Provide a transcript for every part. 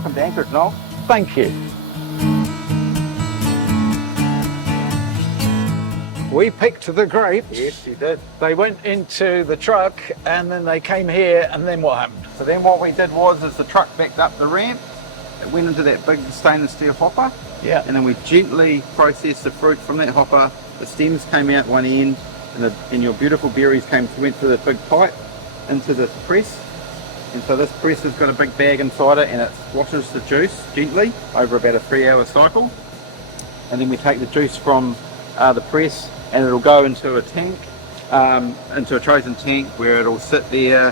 Welcome to Anchorage, Noel. Thank you. We picked the grapes. Yes, you did. They went into the truck and then they came here, and then what happened? So then what we did was, the truck backed up the ramp, it went into that big stainless steel hopper, Yeah. and then we gently processed the fruit from that hopper. The stems came out one end, and your beautiful berries went through the big pipe into the press. And so this press has got a big bag inside it, and it washes the juice gently over about a 3-hour cycle. And then we take the juice from the press, and it'll go into a tank, into a chosen tank, where it'll sit there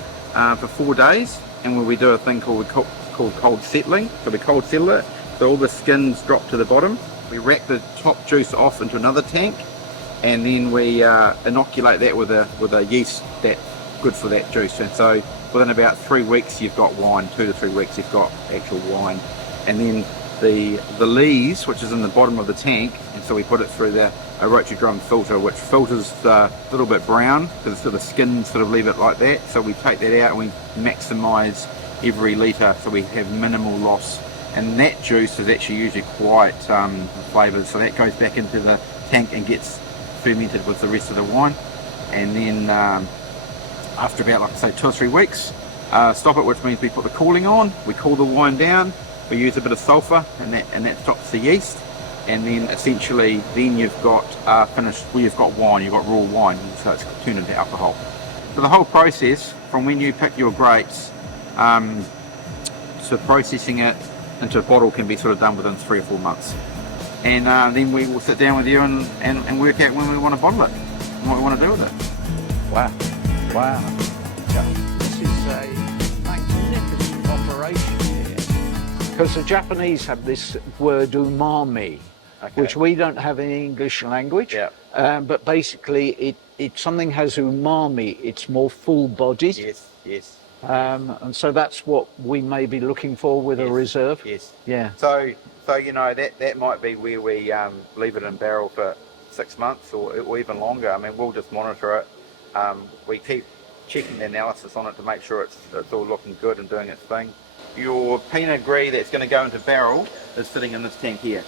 for 4 days. And where we do a thing called cold settling. So we cold settle it, so all the skins drop to the bottom. We rack the top juice off into another tank, and then we inoculate that with a yeast that's good for that juice. And so within about 3 weeks you've got wine. 2 to 3 weeks you've got actual wine. And then the lees, which is in the bottom of the tank, and so we put it through a rotary drum filter, which filters a little bit brown because the skin sort of leave it like that. So we take that out and we maximise every litre, so we have minimal loss. And that juice is actually usually quite flavoured, so that goes back into the tank and gets fermented with the rest of the wine. And then after about, like I say, 2 or 3 weeks, stop it, which means we put the cooling on, we cool the wine down, we use a bit of sulphur, and that stops the yeast. And then essentially, then you've got you've got wine, you've got raw wine, so it's turned into alcohol. So the whole process, from when you pick your grapes to processing it into a bottle, can be sort of done within 3 or 4 months. And then we will sit down with you and work out when we want to bottle it and what we want to do with it. Wow. Wow. This is a magnificent operation here. Because the Japanese have this word umami, which we don't have in the English language. Yeah. But basically, it something has umami, it's more full-bodied. Yes, yes. And so that's what we may be looking for with a reserve. Yes. Yeah. So that might be where we leave it in barrel for 6 months or even longer. I mean, we'll just monitor it. We keep checking the analysis on it to make sure it's all looking good and doing its thing. Your Pinot Gris that's going to go into barrel is sitting in this tank here,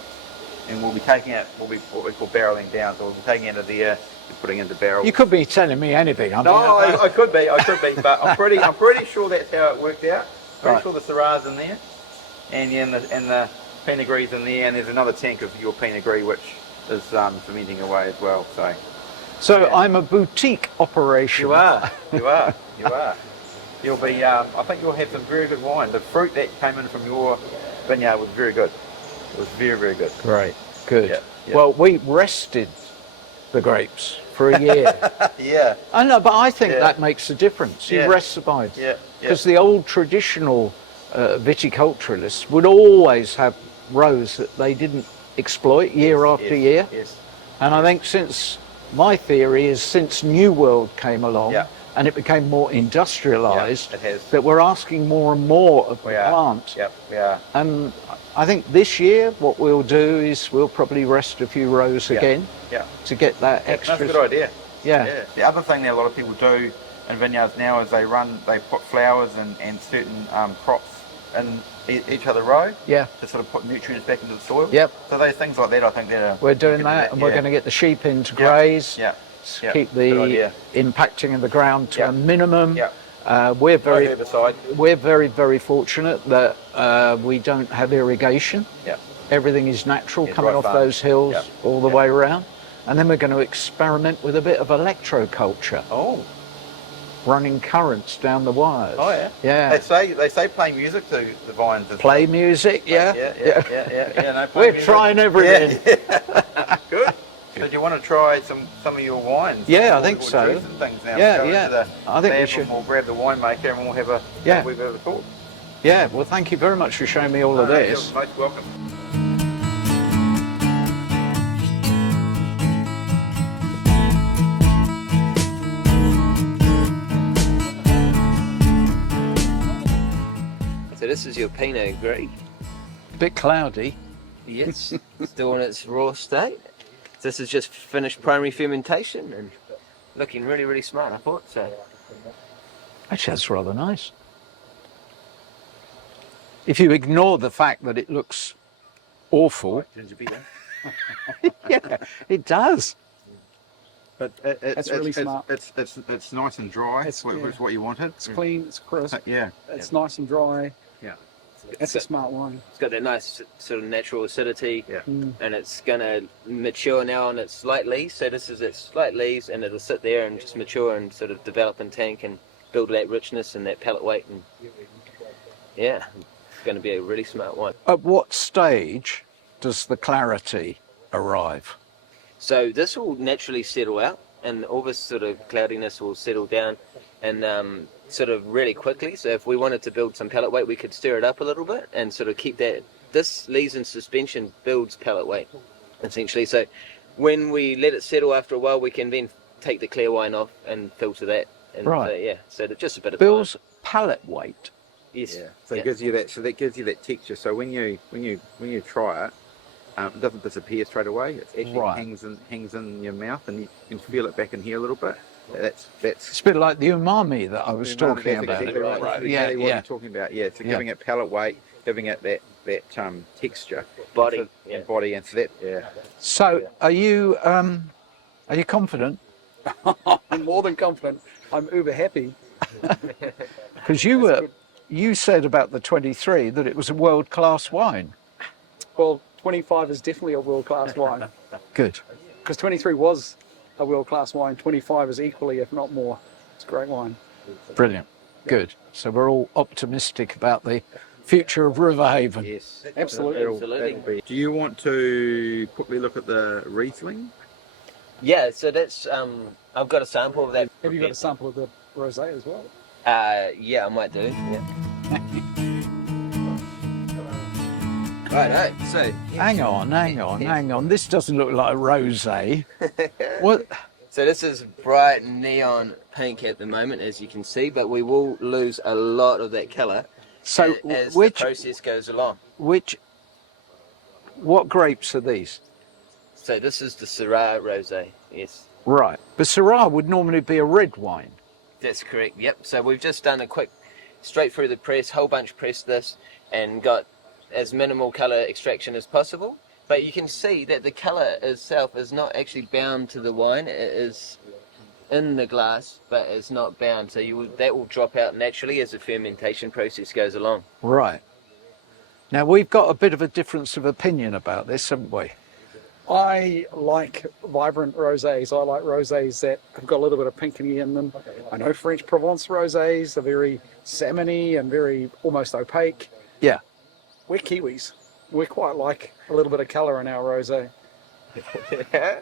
and we'll be taking it. What we call barreling down. So we'll be taking it out of there and putting it into barrel. You could be telling me anything. I could be, but I'm pretty sure that's how it worked out. Pretty sure the Syrah's in there, and the Pinot Gris in there, and there's another tank of your Pinot Gris which is fermenting away as well. So I'm a boutique operation. You are. You'll be. I think you'll have some very good wine. The fruit that came in from your vineyard was very good. It was very, very good. Great. Good. Yeah. Well, we rested the grapes for a year. Yeah. I know, but I think that makes a difference. You Yeah. rest the vines. Yeah. Because the old traditional viticulturalists would always have rows that they didn't exploit year after year. Yes. And I think my theory is since New World came along and it became more industrialized, that we're asking more and more of the plant. Yep, we are. And I think this year what we'll do is we'll probably rest a few rows again to get that extra. That's a good idea. Yeah. The other thing that a lot of people do in vineyards now is they put flowers and certain crops in each other row to sort of put nutrients back into the soil. Yep. So those things like that, I think we're doing that, and we're going to get the sheep in to graze. Keep the impacting of the ground to a minimum. We're very, very fortunate that we don't have irrigation. Everything is natural coming off those hills all the way around. And then we're going to experiment with a bit of electroculture. Oh. Running currents down the wires. Oh yeah. Yeah. They say play music to the vines. Play music, Yeah. No, we're music. trying everything. Yeah. Good. So do you want to try some of your wines? Yeah, I think so. Juice and things now. I think we should. We'll grab the winemaker and we'll have a wee bit of a talk. Yeah. Well, thank you very much for showing me all of this. You're most welcome. So this is your Pinot Gris. Bit cloudy. Yes, still in its raw state. This is just finished primary fermentation and looking really, really smart, I thought so. Actually, that's rather nice. if you ignore the fact that it looks awful, yeah, it does. But It's really smart. It's nice and dry. It's what you wanted. It's clean. It's crisp. Yeah. It's nice and dry. Yeah. It's a smart wine. It's got that nice sort of natural acidity, Yeah. and it's gonna mature now on its slight leaves. So this is its slight leaves, and it'll sit there and just mature and sort of develop and tank and build that richness and that palate weight. And yeah, it's going to be a really smart wine. At what stage does the clarity arrive? So this will naturally settle out, and all this sort of cloudiness will settle down, and sort of really quickly. So if we wanted to build some palate weight, we could stir it up a little bit and sort of keep that. This leaves in suspension builds palate weight, essentially. So when we let it settle after a while, we can then take the clear wine off and filter that. And Right. So just a bit of Bill's palate weight. Yes. Yeah. So it gives you that. So that gives you that texture. So when you try it, it doesn't disappear straight away. It actually hangs in your mouth, and you can feel it back in here a little bit. That's It's a bit like the umami that I was talking about. Exactly right. Right. Exactly Yeah, what yeah. you're talking about. Yeah. So giving it palate weight, giving it that texture, Body. and body, and so that. Yeah. So, are you confident? I'm more than confident. I'm uber happy. Because you said about the 23 that it was a world-class wine. Well, 25 is definitely a world-class wine. Good. Because 23 was a world-class wine. 25 is equally, if not more. It's a great wine. Brilliant. Good. So we're all optimistic about the future of Riverhaven. Yes. Absolutely. Absolutely. Do you want to quickly look at the Riesling? Yeah. So that's I've got a sample of that. Have you got a sample of the rosé as well? Yeah, I might do. Yeah. Right. So Hang on. This doesn't look like a rosé. What? So this is bright neon pink at the moment, as you can see, but we will lose a lot of that colour So as the process goes along. What grapes are these? So this is the Syrah rosé. Yes, Right. But Syrah would normally be a red wine. that's correct. Yep. So we've just done a quick, straight through the press, whole bunch pressed this, and got as minimal colour extraction as possible. But you can see that the colour itself is not actually bound to the wine. It is in the glass, but it's not bound. So that will drop out naturally as the fermentation process goes along. Right. Now, we've got a bit of a difference of opinion about this, haven't we? I like vibrant rosés. I like rosés that have got a little bit of pinky in them. I know French Provence rosés are very salmony and very almost opaque. Yeah. We're Kiwis. We quite like a little bit of colour in our rosé.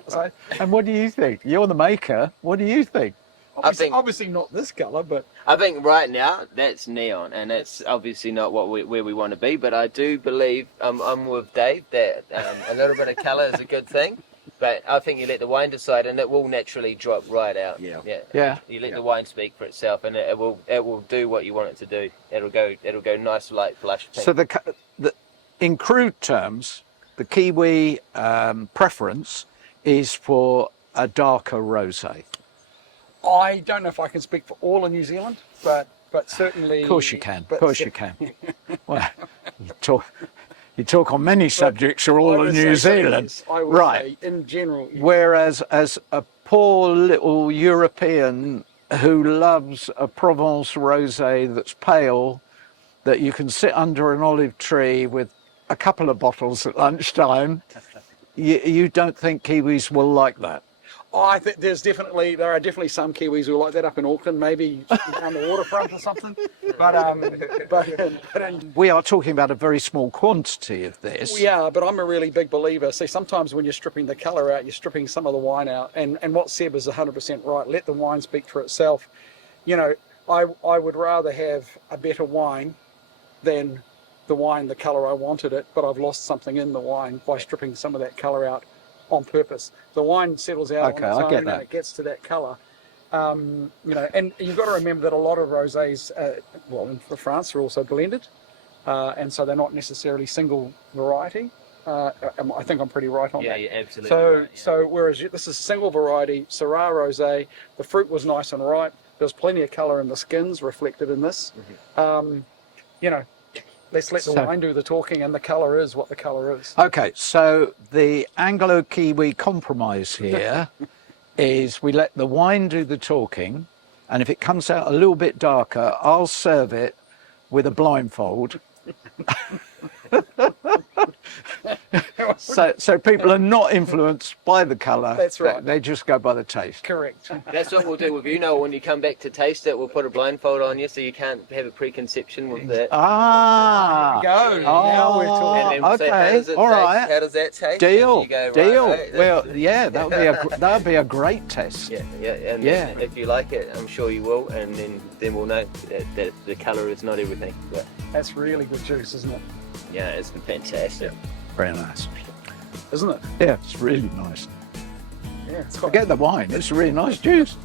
So, and what do you think? You're the maker. What do you think? Obviously not this colour, but I think right now that's neon, and that's obviously not where we want to be. But I do believe I'm with Dave that a little bit of colour is a good thing. But I think you let the wine decide, and it will naturally drop right out. Yeah. You let the wine speak for itself, and it will do what you want it to do. It'll go nice, light, blush pink. So in crude terms, the Kiwi preference is for a darker rosé. I don't know if I can speak for all of New Zealand, but certainly. Of course you can. but Of course you can. Well, you talk on many subjects for all of New Zealand, yes, I would right? say in general. Yes. Whereas, as a poor little European who loves a Provence rosé that's pale, that you can sit under an olive tree with a couple of bottles at lunchtime, you don't think Kiwis will like that? I think there are definitely some Kiwis who like that up in Auckland, maybe down the waterfront or something. But We are talking about a very small quantity of this. we are. But I'm a really big believer. See, sometimes when you're stripping the colour out, you're stripping some of the wine out. And what Seb is 100% right. Let the wine speak for itself. You know, I would rather have a better wine than the colour I wanted it, but I've lost something in the wine by stripping some of that colour out on purpose. The wine settles out on its own and it gets to that colour. You know, and you've got to remember that a lot of rosés, for France, are also blended, and so they're not necessarily single variety. I think I'm pretty right on that. Yeah, absolutely. So whereas this is single variety Syrah rosé, the fruit was nice and ripe. There's plenty of colour in the skins reflected in this. You know, let's let the wine do the talking, and the colour is what the colour is. Okay, so the Anglo-Kiwi compromise here is we let the wine do the talking, and if it comes out a little bit darker, I'll serve it with a blindfold. So people are not influenced by the colour. That's right. They just go by the taste. Correct. That's what we'll do with you, Noel. When you come back to taste it, we'll put a blindfold on you so you can't have a preconception with that. Ah. There we go. Now we're talking. And then say, Okay. how does it All taste? right. How does that taste? Deal. And you go, right, Deal. right, Well, yeah, that would be a great test. Yeah, and then if you like it, I'm sure you will, and then we'll know that the colour is not everything. But, That's really good juice, isn't it? yeah, it's fantastic. Very nice. Isn't it? Yeah, it's really nice. Yeah, it's quite. Forget the wine. It's really nice juice.